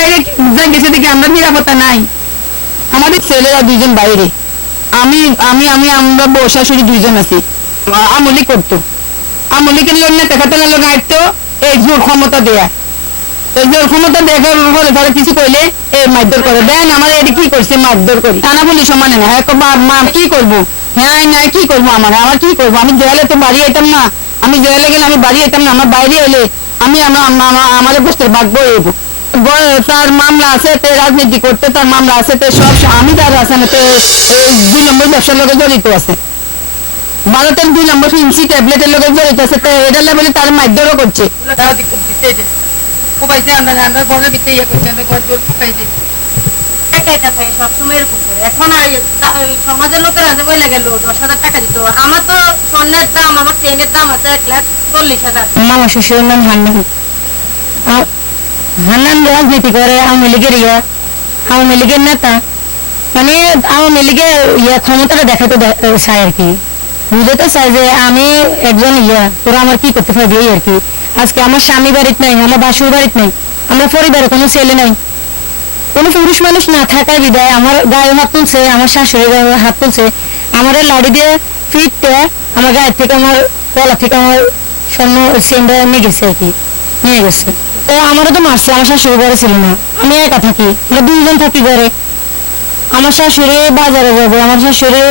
বাইরে গেছে দেখি আমরা নিরাপত্তা নাই। আমাদের ছেলেরা দুইজন বাইরে, আমি আমি আমি আমরা বউ শাশুড়ি দুইজন আছি। আমলি করতো, আমলিকের লোক না টাকাটার লোক আসতো এই জোর ক্ষমতা দেয়া, এই জোর ক্ষমতা দেখার পরে ধরে কিছু কইলে এই মারধর করে দেন। আমার এটা কি করছে মারধর করি, থানা পুলিশ সমানে না। হ্যাঁ মা কি করবো, হ্যাঁ নাই কি করবো, আমার কি করবো, আমি জেলে তো বাড়ি যেতাম না, আমি জেলে গেলে আমি বাড়ি যেতাম না, আমার বাইরে এলে আমি আমাদের বসতে বাগবো এবো। তার মামলা আছে, রাজনীতি করতে তার মামলা আছে, সব আমি তার আছে না, 2 নম্বর ব্যবসার লোকে জড়িত আছে, ভারতের 2 নম্বর ফিন্সি ট্যাবলেটের লোকে জড়িত আছে। এটা লেভেলে তার মারধরও করছে। সমাজের লোকের আছে বলে গেল 10,000 টাকা দিত। আমার তো স্বর্ণের দাম, আমার চেনের দাম আছে 1,40,000। মামা শ্বশুরের নাম হান্নান। হান্নান রাজনীতি করে আওয়ামী লীগের আওয়ামী লীগের নেতা, মানে আওয়ামী লীগের ক্ষমতাটা দেখাতে চায় আর কি, বুঝতে চায় যে আমি একজন তোরা আমার কি করতে পারবি এই আর কি। আজকে আমার স্বামী বাড়িতে নাই, আমার বাসুর বাড়িতে নাই, আমার পরিবারে কোনো ছেলে নাই, কোনো পুরুষ মানুষ না থাকার বিদায় আমার গায়ে হাত তুলছে, আমার শাশুড়ি গায়ে হাত তুলছে, আমার লাড়ি দিয়ে ফিটতে আমার গায়ের থেকে আমার গলা থেকে আমার স্বর্ণ চেনটা নিয়ে গেছে আর কি, নিয়ে গেছে। তো আমারও তো মারছে, আমার শাশুড়ি ঘরে ছিল না, আমি একা থাকি, আমরা 2জন থাকি ঘরে। আমার শাশুড়ি বাজারে যাবো, আমার শাশুড়ি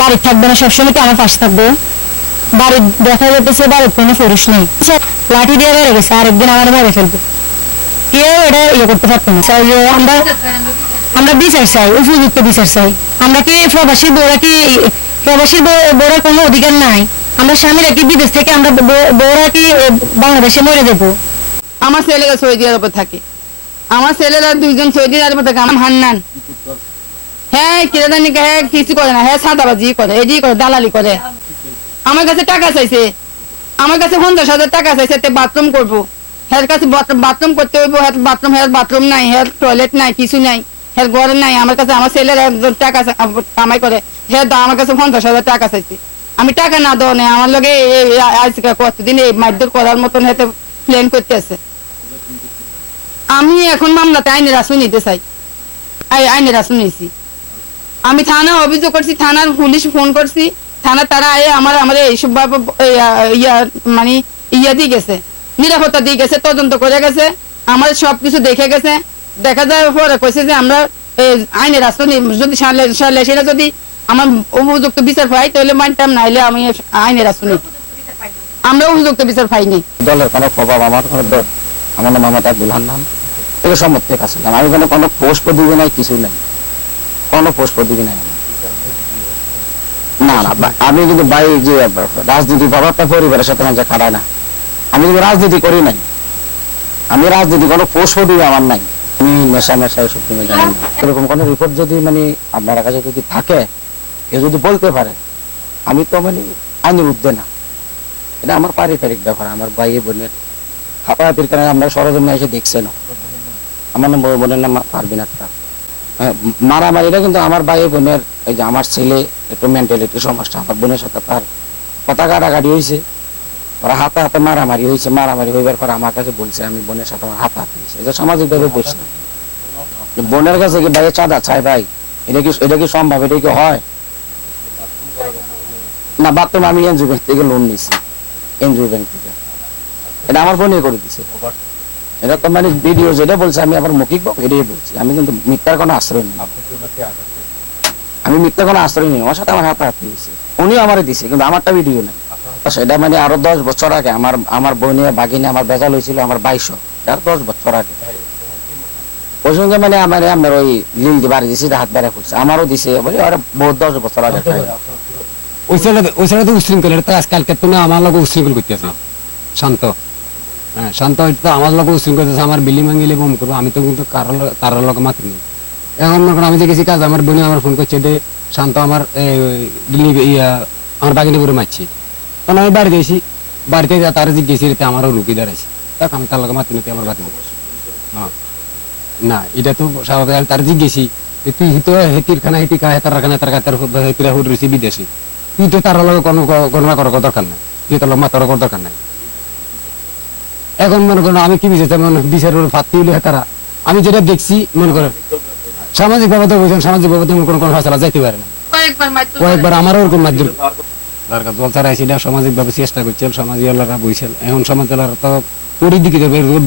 বাড়ি থাকবে না, সবসময় কি আমার পাশে থাকবো। বাড়ি দেখা যেতেছে বাড়ির কোনো পুরুষ নেই, লাঠি দিয়ে বেড়ে গেছে, আরেকদিন আমার মেরে ফেলবো, কেউ এটা করতে পারতো না। চাই যে আমরা বিচার চাই, উপযুক্ত বিচার চাই। আমরা কি প্রবাসী বউরা কোনো অধিকার নাই? আমরা স্বামীরা কি বিদেশ থেকে আমরা বউরা কি বাংলাদেশে মরে যাবো? আমার ছেলেরা সৌদি আরবে থাকে, আমার ছেলেরা 2জন সৌদি আরবে থাকে। আমার হান্নান হ্যাঁ কিরাদানি হ্যাঁ কিছু করে না, হ্যাঁ সাদাবাজি করে, এটি করে, দালালি করে। আমার কাছে টাকা চাইছে, আমার কাছে 50,000 টাকা চাইছে, বাথরুম করবো, হের কাছে বাথরুম করতে হইব, বাথরুম নাই, হের টয়লেট নাই, কিছু নাই, হের ঘরে নাই। আমার কাছে আমার ছেলেরা টাকা কামাই করে, আমার কাছে 50,000 টাকা চাইছে। আমি টাকা না দেওয়া নেই, আমার লগে আজকে কতদিন এই মারধর করার মতন হেতে প্ল্যান করতে আছে। আমি এখন মামলাতে আইনের আশ্রয় নিতে চাই, আইনের আশ্রয় নিয়েছি। আমি থানা অভিযোগ করছি, থানার পুলিশ ফোন করছি, থানা তারা আমার এইসব মানে দিয়ে গেছে, নিরাপত্তা দিয়ে গেছে, তদন্ত করে গেছে, আমার সবকিছু দেখে গেছে। দেখা যায় পরে কইছে যে আমরা আইনের আশ্রয় নিই, যদি সেটা যদি আমার উপযুক্ত বিচার পাই তাহলে মানতাম, নাইলে আমি আইনের আশ্রয় নিই। আমরা উপযুক্ত বিচার পাইনি। দলের কোনো প্রভাব আমার আমার নাম মোহাম্মদ আব্দুল হান্নান, থেকে সমর্থক আসলাম। আমি কোনো পোস্ট দিবি নাই, কিছু নাই, কোনো পোস্ট দিবি নাই। না না, আমি কিন্তু ভাই যে রাজনীতি প্রভাবটা পরিবারের সাথে মাঝে খাড়ায় না। আমি কিন্তু রাজনীতি করি নাই, আমি রাজনীতি কোনো পোস্ট দিবি আমার নাই। আমি নেশা এসব তুমি জানি না। এরকম কোনো রিপোর্ট যদি মানে আপনার কাছে যদি থাকে, এ যদি বলতে পারে, আমি তো মানে আইনের ঊর্ধ্বে না। এটা আমার পারিবারিক ব্যাপার, আমার ভাই বোনের হাতাহাতির কারণে আমরা সরজমিনে এসে দেখছে না। আমার নাম বোনের নাম পারবিন আক্তার। মারামারিটা কিন্তু আমার ভাই বোনের, এই যে আমার ছেলে একটু মেন্টালিটি সমস্যা, আমার বোনের সাথে তার কথা কাটাকাটি হয়েছে, ওরা হাতে হাতে মারামারি হয়েছে। মারামারি হইবার পর আমার কাছে বলছে আমি বোনের সাথে আমার হাতাহাতি হয়েছে, এটা সামাজিকভাবে বলছে। বোনের কাছে কি ভাই চাঁদা চাই, ভাই এটা কি সম্ভব, এটা কি হয় না? বাথরুম আমি এনজিও ব্যাংক থেকে লোন নিয়েছি, এনজিও ব্যাংক থেকে, এটা আমার বোনে করে দিছে। এটা তো মানে ভিডিও যেটা বলছে, আমি আবার মৌখিক এটাই বলছি, আমি কিন্তু মিথ্যার কোনো আশ্রয় নিই, আমি মিথ্যা কোনো আশ্রয় নিই। আমার সাথে আমার হাতাহাতি হয়েছে, উনিও আমারে দিছে, কিন্তু আমারটা ভিডিও নেই। সেটা মানে আরো 10 বছর আগে আমার বোনে বাগিনে আমার বেজাল হয়েছিল আমার 2200, আর 10 বছর আগে। ওই সঙ্গে মানে আমার ওই লিল দিয়ে বাড়ি দিয়েছি, হাত বেড়া করছে, আমারও দিছে, বলে ওরা বহুত 10 বছর আগে। ওই ছেলে তো উশৃঙ্খল, এটা তো আজকালকে তো না আমার লোক উশৃঙ্খল করতে আছে। শান্ত, হ্যাঁ শান্ত তো আমার লোক উশৃঙ্খল করতেছে, আমার বিলি মাঙ্গিলে বম করবো, আমি তো কিন্তু কারোর লোক মাত্র নেই। এখন মনে করেন আমি যে গেছি কাজ, আমার বোনে আমার ফোন করছে, শান্ত আমার আমার বাগিনী করে মারছি, তখন আমি বাড়ি গেছি, বাড়িতে তার জিজ্ঞেসি আমারও লুকি দাঁড়াইছি, তখন আমি তার লোক মাত্র নিতে আমার বাতি হ্যাঁ না, এটা তো স্বাভাবিক। তার জিজ্ঞেসি তুই তো হেতির খানা হেতি খা, হেতার খানা তার হেতিরা হুড়ছি বিদেশি, তুই তো তার লগে গণনা করার দরকার নাই, তুই তার মাতার দরকার নাই। এখন মনে করেন আমি কি বিচার বিচারের ফাঁকি হইলে তারা আমি যেটা দেখছি মনে করেন সামাজিক বাবদে বলছেন, সামাজিক বাবদে মনে করেন কোনো ফাঁসলা যাইতে পারে না। কয়েকবার মারধর করে। কয়েকবার আমারও ওরকম মাধ্যম যার কাছে জল ছাড়াই সেটা সামাজিক ভাবে চেষ্টা করছে, সমাজী এলাকা বইছেন, এখন সমাজ এলাকা তো করি দিকে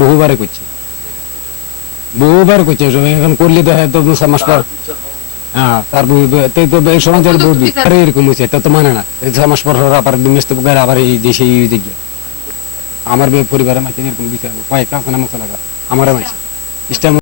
বহুবারে করছে, বহুবার করছে। এখন করলে তো হয়তো 6 মাস পর, হ্যাঁ তারপর সমাজ এরকম হয়েছে, তা তো মানে না 6 মাস পর আবার মেসতে আবার এই যে সেই দিকে আমার পরিবারের মাঝে এরকম বিচার কয়েকটা মশলা আমার মাঝে